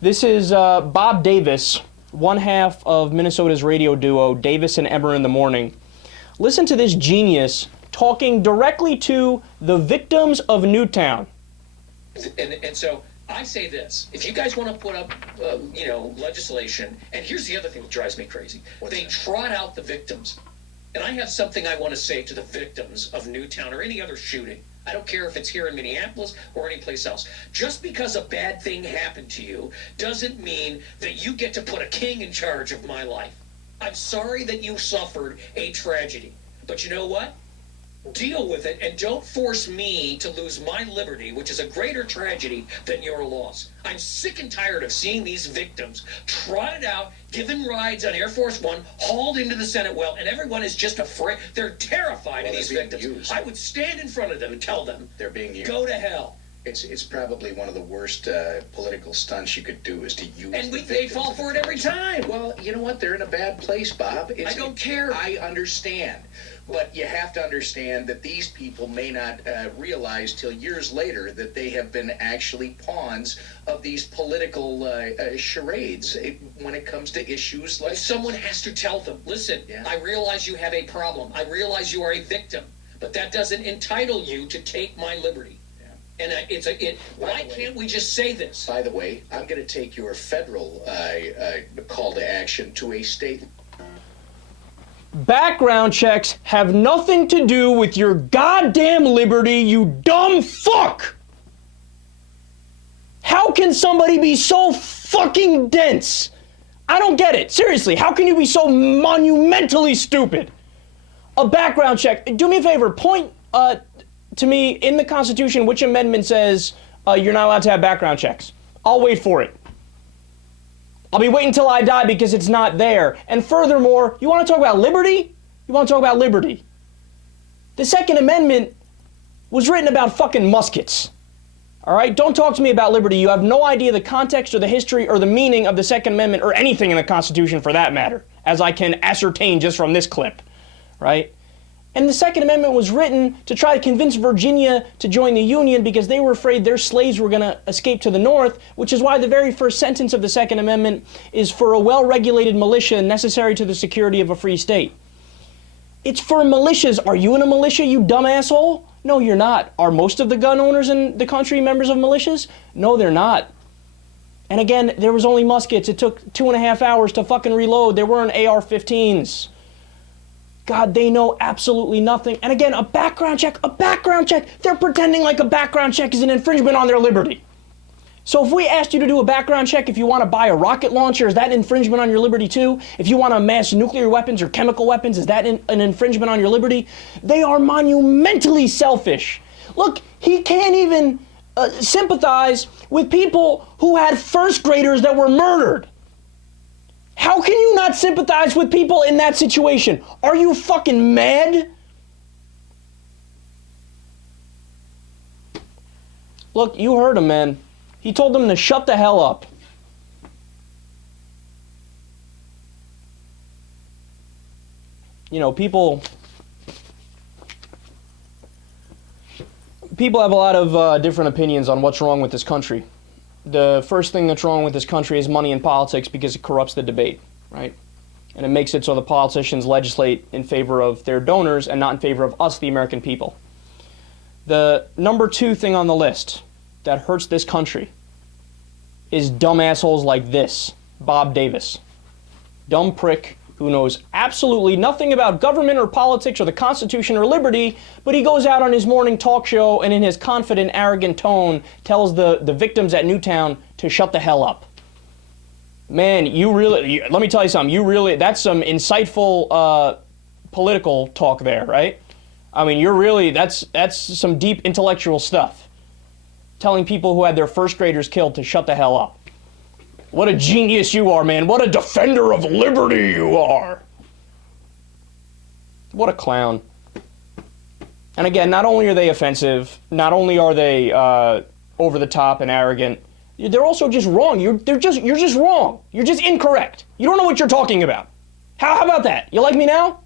This is Bob Davis, one half of Minnesota's radio duo, Davis and Emmer in the Morning. Listen to this genius talking directly to the victims of Newtown. And so I say this, if you guys want to put up, legislation, and here's the other thing that drives me crazy. They trot out the victims. And I have something I want to say to the victims of Newtown or any other shooting. I don't care if it's here in Minneapolis or anyplace else. Just because a bad thing happened to you doesn't mean that you get to put a king in charge of my life. I'm sorry that you suffered a tragedy. But you know what? Deal with it and don't force me to lose my liberty, which is a greater tragedy than your loss. I'm sick and tired of seeing these victims trotted out, given rides on Air Force One, hauled into the Senate well, and everyone is just afraid. They're terrified of these victims. Used. I would stand in front of them and tell them, they're being used. Go to hell. It's probably one of the worst political stunts you could do is to use and they fall for it every time. Well, you know what? They're in a bad place, Bob. I don't care. I understand. But you have to understand that these people may not realize till years later that they have been actually pawns of these political charades when it comes to issues like someone has to tell them, listen, I realize you have a problem. I realize you are a victim. But that doesn't entitle you to take my liberty. And why can't we just say this? By the way, I'm going to take your federal call to action to a state. Background checks have nothing to do with your goddamn liberty, you dumb fuck! How can somebody be so fucking dense? I don't get it. Seriously, how can you be so monumentally stupid? A background check. Do me a favor, point to me in the Constitution which amendment says you're not allowed to have background checks. I'll wait for it. I'll be waiting until I die because it's not there. And furthermore, you want to talk about liberty? You want to talk about liberty? The Second Amendment was written about fucking muskets. All right? Don't talk to me about liberty. You have no idea the context or the history or the meaning of the Second Amendment or anything in the Constitution for that matter, as I can ascertain just from this clip. Right? And the Second Amendment was written to try to convince Virginia to join the Union because they were afraid their slaves were going to escape to the North, which is why the very first sentence of the Second Amendment is for a well-regulated militia necessary to the security of a free state. It's for militias. Are you in a militia, you dumb asshole? No, you're not. Are most of the gun owners in the country members of militias? No, they're not. And again, there was only muskets. It took 2.5 hours to fucking reload. There weren't AR-15s. God, they know absolutely nothing. And again, a background check. They're pretending like a background check is an infringement on their liberty. So if we asked you to do a background check if you want to buy a rocket launcher, is that an infringement on your liberty too? If you want to amass nuclear weapons or chemical weapons, is that an infringement on your liberty? They are monumentally selfish. Look, he can't even sympathize with people who had first graders that were murdered. How can you not sympathize with people in that situation? Are you fucking mad? Look, you heard him, man. He told them to shut the hell up. You know, people have a lot of different opinions on what's wrong with this country. The first thing that's wrong with this country is money in politics because it corrupts the debate, right? And it makes it so the politicians legislate in favor of their donors and not in favor of us, the American people. The number 2 thing on the list that hurts this country is dumb assholes like this, Bob Davis. Dumb prick who knows absolutely nothing about government or politics or the Constitution or liberty, but he goes out on his morning talk show and in his confident, arrogant tone tells the victims at Newtown to shut the hell up. Man, let me tell you something, that's some insightful political talk there, right? I mean, that's some deep intellectual stuff. Telling people who had their first graders killed to shut the hell up. What a genius you are, man. What a defender of liberty you are. What a clown. And again, not only are they offensive, not only are they over the top and arrogant, they're also just wrong. You're just wrong. You're just incorrect. You don't know what you're talking about. How about that? You like me now?